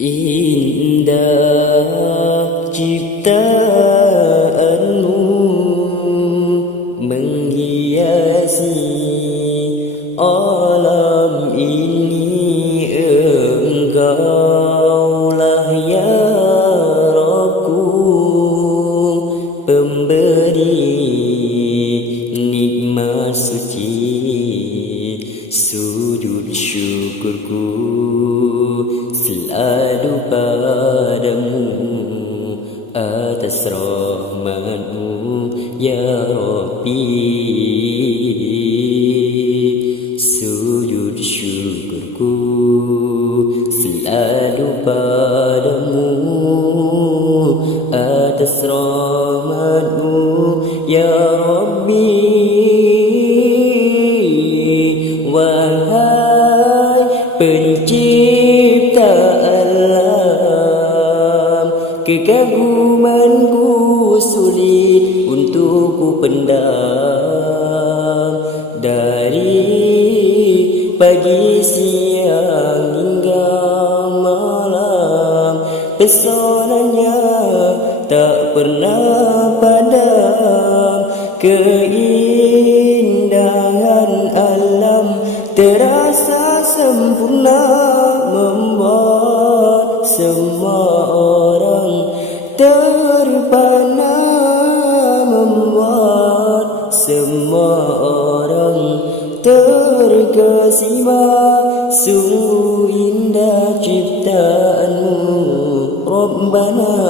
Indah ciptaanmu menghiasi alam ini. Engkaulah ya Rabbku, pemberi nikmat suci. Sujud syukurku selalu padamu atas rahmatmu ya Rabbi. Sujud syukurku selalu padamu atas rahmatmu ya Rabbi. Wahai pencipta alam, kekagumanku sulit untuk ku pendam. Dari pagi, siang hingga malam, pesonanya tak pernah padam. Keindahan alam terasa sempurna, membuat semua orang terpana, membuat semua orang terkesima. Sungguh indah ciptaanmu Rabbana.